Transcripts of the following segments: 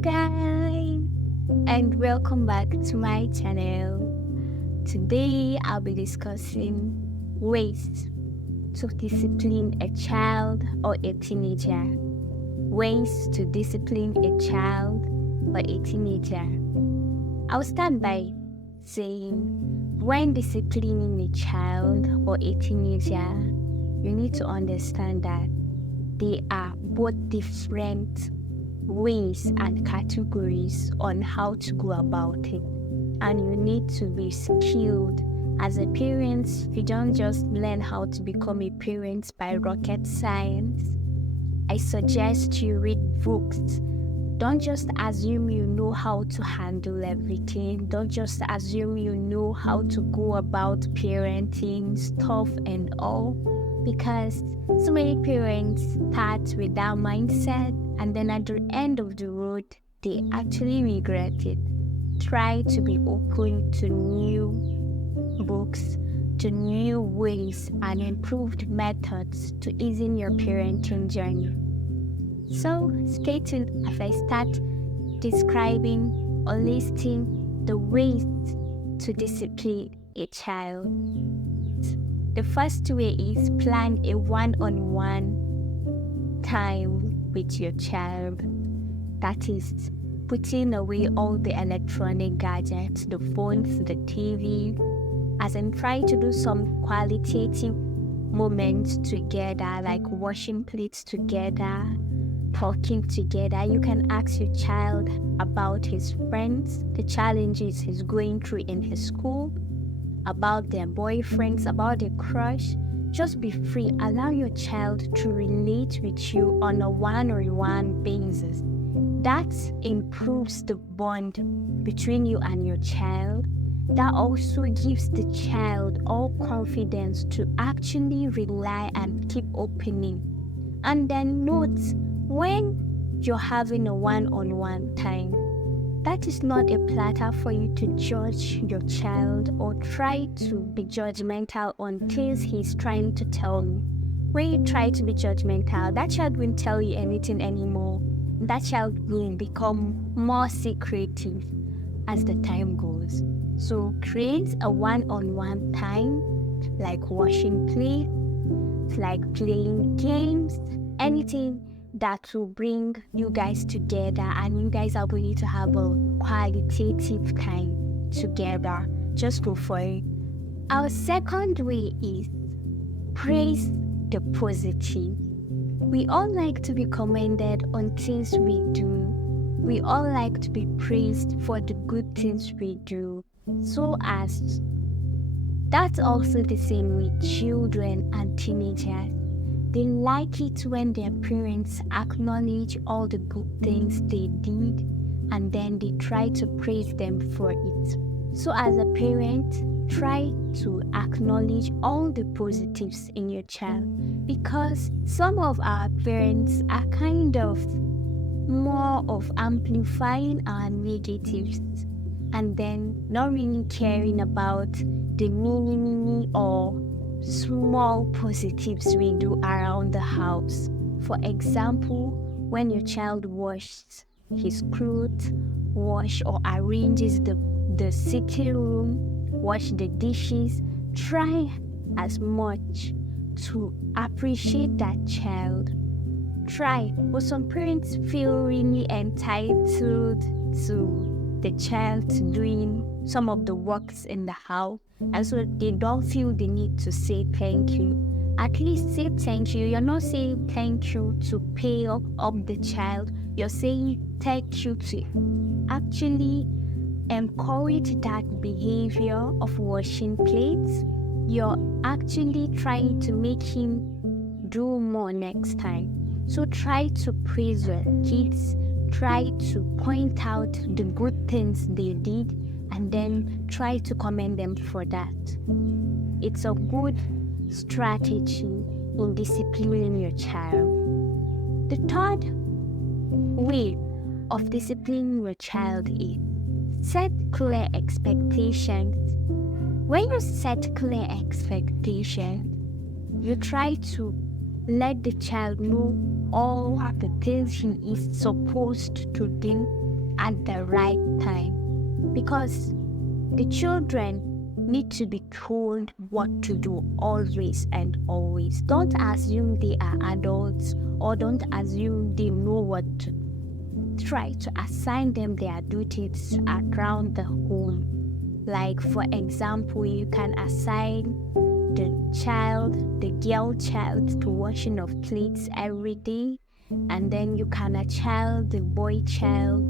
Guys, and welcome back to my channel. Today I'll be discussing ways to discipline a child or a teenager. Ways to discipline a child or a teenager. I'll start by saying when disciplining a child or a teenager, you need to understand that they are both different ways and categories on how to go about it, and you need to be skilled. As a parent, you don't just learn how to become a parent by rocket science. I suggest you read books. Don't just assume you know how to handle everything. Don't just assume you know how to go about parenting stuff and all, because so many parents start with that mindset, and then at the end of the road, they actually regret it. Try to be open to new books, to new ways and improved methods to easing your parenting journey. So stay tuned as I start describing or listing the ways to discipline a child. The first way is plan a one-on-one time with your child. That is putting away all the electronic gadgets, the phones, the TV, as in try to do some qualitative moments together, like washing plates together, talking together. You can ask your child about his friends, the challenges he's going through in his school, about their boyfriends, about their crush. Just be free. Allow your child to relate with you on a one-on-one basis. That improves the bond between you and your child. That also gives the child all confidence to actually rely and keep opening. And then note, when you're having a one-on-one time, that is not a platter for you to judge your child or try to be judgmental on things he's trying to tell you. When you try to be judgmental, that child won't tell you anything anymore. That child will become more secretive as the time goes. So create a one-on-one time, like washing plates, like playing games, anything that will bring you guys together and you guys are going to have a qualitative time together. Just go for it. Our second way is praise the positive. We all like to be commended on things we do. We all like to be praised for the good things we do. So as that's also the same with children and teenagers. They like it when their parents acknowledge all the good things they did and then they try to praise them for it. So as a parent, try to acknowledge all the positives in your child, because some of our parents are kind of more of amplifying our negatives and then not really caring about the mini or small positives we do around the house. For example, when your child washes his clothes, wash or arranges the sitting room, wash the dishes, try as much to appreciate that child. Try, but some parents feel really entitled to the child doing some of the works in the house, and so they don't feel the need to say thank you. At least say thank you. You're not saying thank you to pay up the child. You're saying thank you to actually encourage that behavior of washing plates. You're actually trying to make him do more next time. So try to praise your kids. Try to point out the good things they did and then try to commend them for that. It's a good strategy in disciplining your child. The third way of disciplining your child is set clear expectations. When you set clear expectations, you try to Let the child know all the things he is supposed to do at the right time. Because the children need to be told what to do always and always. Don't assume they are adults, or don't assume they know what to do. Try to assign them their duties around the home. Like, for example, you can assign the girl child, to washing of plates every day, and then you can assign the boy child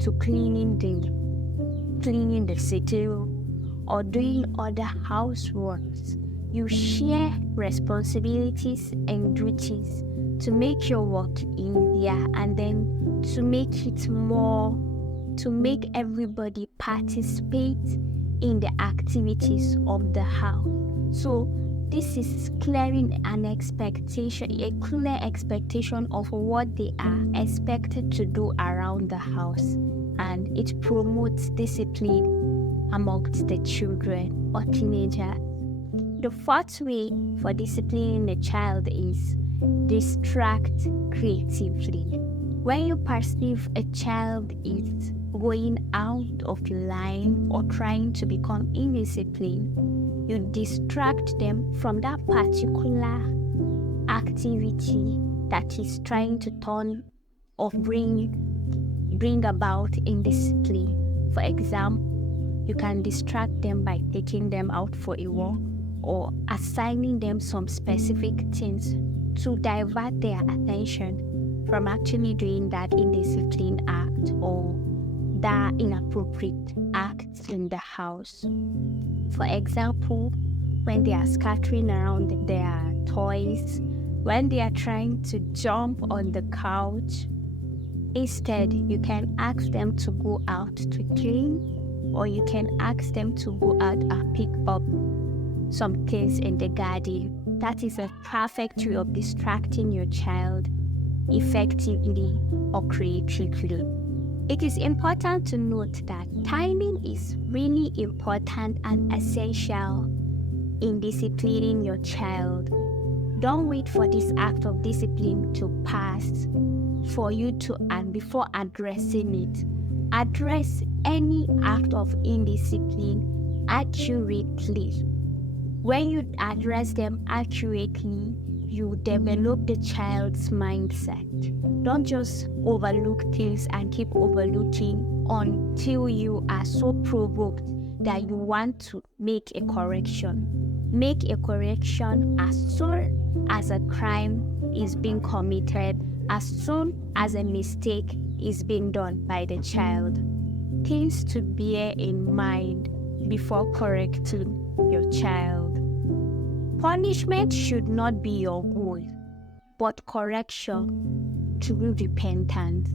to cleaning the city or doing other houseworks. You share responsibilities and duties to make your work easier, and then to make everybody participate in the activities of the house. So this is clearing a clear expectation of what they are expected to do around the house, and it promotes discipline amongst the children or teenagers. The fourth way for disciplining a child is distract creatively. When you perceive a child is going out of line or trying to become indisciplined, you distract them from that particular activity that is trying to turn or bring about indiscipline. For example, you can distract them by taking them out for a walk or assigning them some specific things to divert their attention from actually doing that indisciplined act or that inappropriate act in the house. For example, when they are scattering around their toys, when they are trying to jump on the couch, instead you can ask them to go out to clean, or you can ask them to go out and pick up some things in the garden. That is a perfect way of distracting your child effectively or creatively. It is important to note that timing is really important and essential in disciplining your child. Don't wait for this act of discipline to pass for you to, and before addressing it. Address any act of indiscipline accurately. When you address them accurately, you develop the child's mindset. Don't just overlook things and keep overlooking until you are so provoked that you want to make a correction. Make a correction as soon as a crime is being committed, as soon as a mistake is being done by the child. Things to bear in mind before correcting your child. Punishment should not be your goal, but correction through repentance.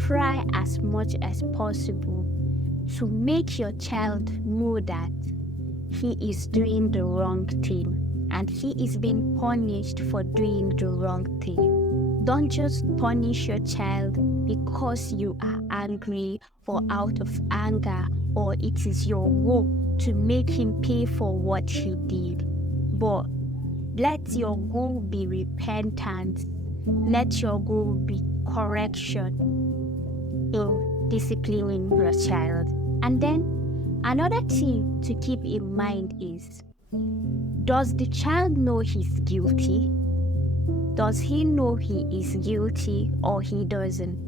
Try as much as possible to make your child know that he is doing the wrong thing and he is being punished for doing the wrong thing. Don't just punish your child because you are angry or out of anger, or it is your goal to make him pay for what he did. But let your goal be repentance. Let your goal be correction in disciplining your child. And then another thing to keep in mind is, does the child know he's guilty? Does he know he is guilty or he doesn't?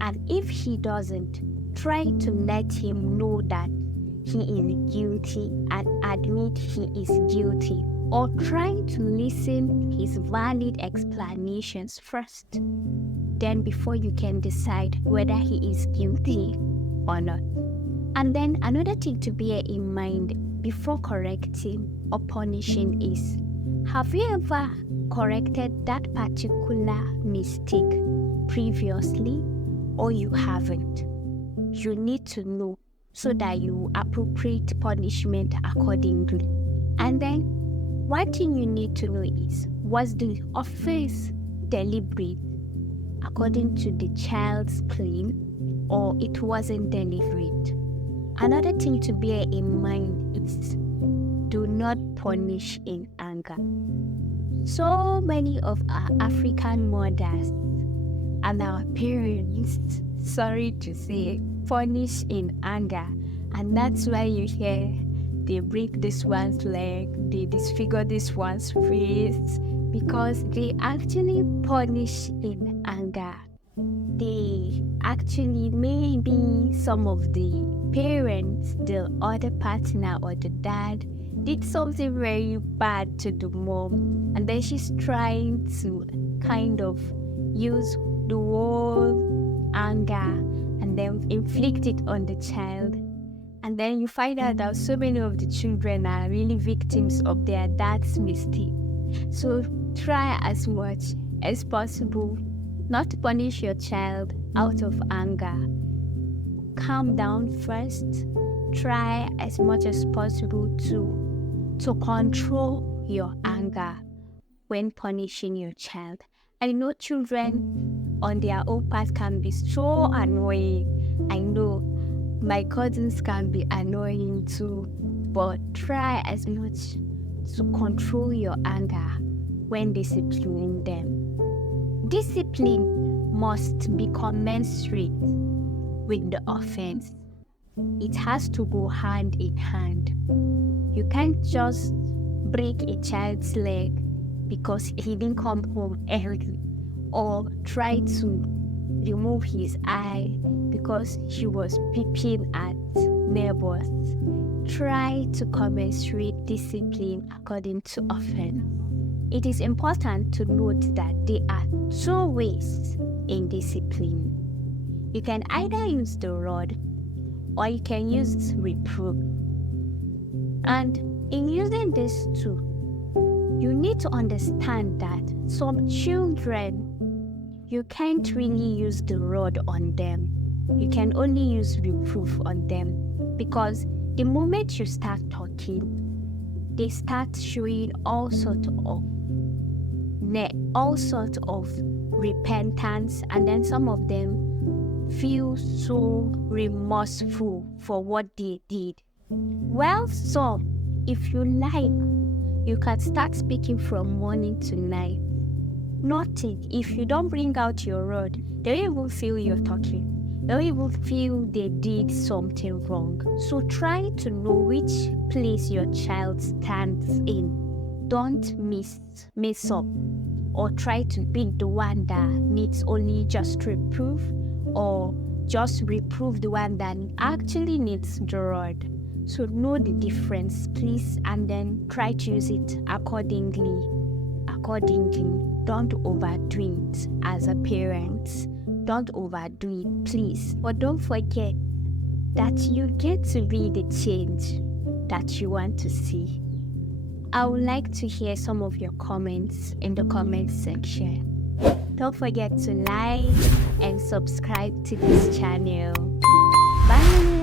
And if he doesn't, try to let him know that he is guilty and admit he is guilty, or try to listen his valid explanations first. Then before you can decide whether he is guilty or not. And then another thing to bear in mind before correcting or punishing is, have you ever corrected that particular mistake previously, or you haven't? You need to know so that you appropriate punishment accordingly. And then one thing you need to know is, was the offense deliberate according to the child's claim, or it wasn't deliberate? Another thing to bear in mind is, do not punish in anger. So many of our African mothers and our parents, sorry to say, punish in anger. And that's why you hear they break this one's leg, they disfigure this one's face, because they actually punish in anger. They actually, maybe some of the parents, the other partner or the dad, did something very bad to the mom, and then she's trying to kind of use the whole anger and then inflict it on the child. And then you find out that so many of the children are really victims of their dad's mistake. So try as much as possible not to punish your child out of anger. Calm down first. Try as much as possible to control your anger when punishing your child. I know children on their own part can be so annoying. I know my cousins can be annoying too, but try as much to control your anger when disciplining them. Discipline must be commensurate with the offense. It has to go hand in hand. You can't just break a child's leg because he didn't come home early, or try to remove his eye because he was peeping at neighbors. Try to commensurate discipline according to offense. It is important to note that there are two ways in discipline. You can either use the rod or you can use reproof. And in using these two, you need to understand that some children, you can't really use the rod on them. You can only use reproof on them, because the moment you start talking, they start showing all sorts of repentance, and then some of them feel so remorseful for what they did. Well, so if you like, you can start speaking from morning to night. Nothing. If you don't bring out your rod, they don't even feel you're talking. They don't even feel they did something wrong. So try to know which place your child stands in. Don't mess up, or try to be the one that needs only just reproof, or just reprove the one that actually needs the rod. So know the difference, please, and then try to use it accordingly. Don't overdo it as a parent. Don't overdo it, please. But don't forget that you get to be the change that you want to see. I would like to hear some of your comments in the comment section. Don't forget to like and subscribe to this channel. Bye!